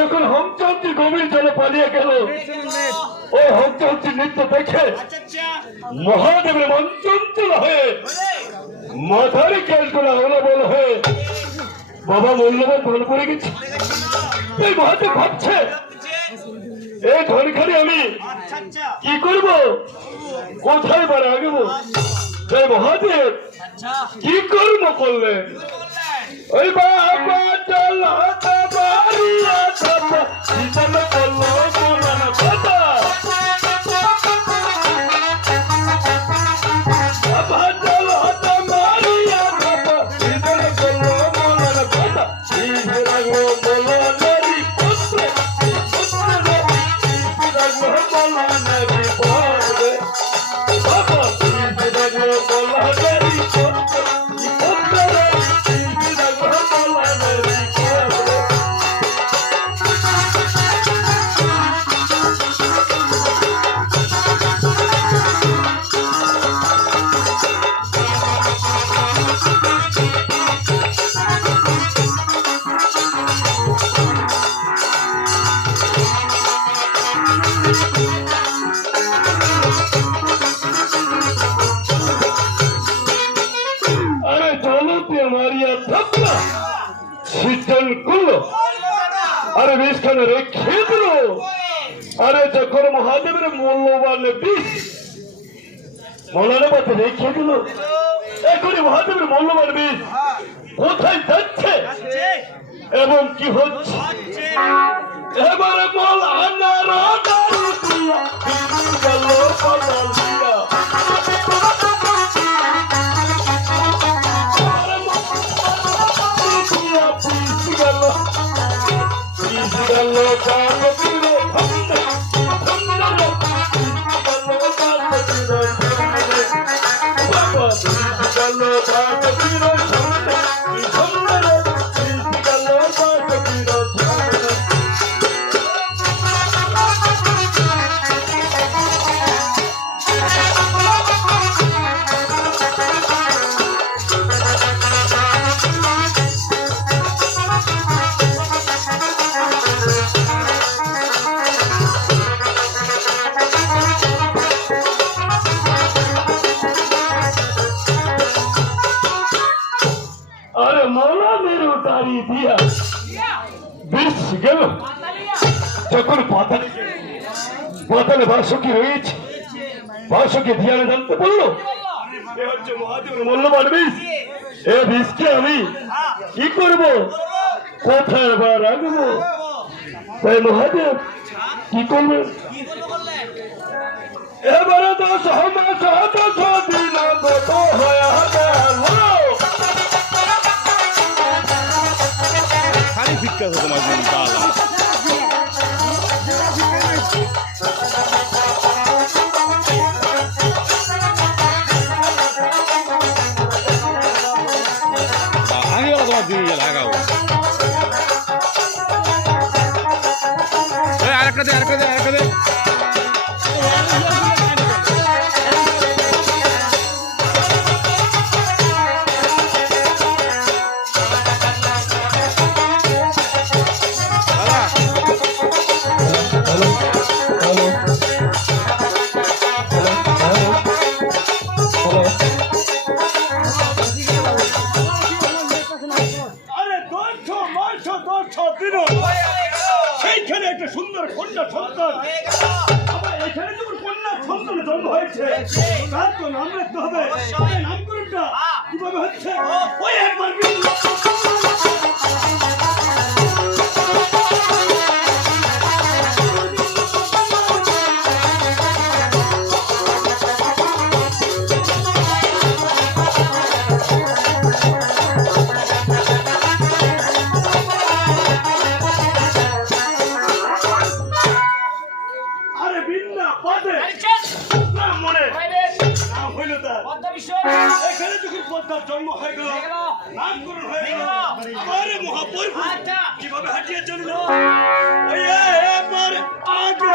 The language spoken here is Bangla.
যখন হংচন্দ্রী গভীর জলে পালিয়ে গেল ওই হংচন্দ্রীর নৃত্য দেখে মহাদেবের মন চঞ্চল হয়ে মাথার কেশগুলো অবলবল হয়ে বাবা মূল্যবান ধন পড়ে গেছে। এই মহাদেব ভাবছে এই ধনখানি আমি কি করব, কোথায় বার আগব? এই মহাদেব কি কর্ম করলেন? ওই বাবা চল বাড়িয়া শীতল করলো মৌলানা কথা, বাবা চল মারিয়া শীতল করলো মৌলানা কথা। মৌলানারি পুত্র মৌলানারি পড়বে বাবা মৌলানারি পুত্র আরে বিষখানে রেখে দিল। আরে যখন মহাদেবের মূল্যবান বিষ মৌলানা পাতে রেখে দিল, এখনই মহাদেবের মূল্যবান বিষ কোথায় যাচ্ছে এবং কি হচ্ছে? এবারে বল আনার দিয়া বেশ গেল। যখন পাতালে বাসকি রয়েছে, বাসকে ধ্যানে জানতে বললো এ হচ্ছে মহাদেবের মূল্যবান বিষ। এ বিষকে আমি কি করব, কোথায় আবার রাখবো? তাই মহাদেব কি করবে? এবারে 10 মাস 10 দিন গত হয়ে গেল। ভিক্ষা তোমার জন্য তোমার দিকে লাগাও। আরেকটা দে আরেকটা দে আরেকটা দে। সেইখানে একটা সুন্দর কন্যা সন্তান, এখানে যখন কন্যা সন্তান জন্ম হয়েছে তার তো নাম রাখতে হবে। নামকরণটা কিভাবে হচ্ছে ওই একবার এখানে যখন পদ্মার জন্ম হয়ে গেল, নামকরণ হয়ে গেল, আমার মহাপ্রভু কিভাবে হাঁটিয়ে চলল? ওই এবার আগে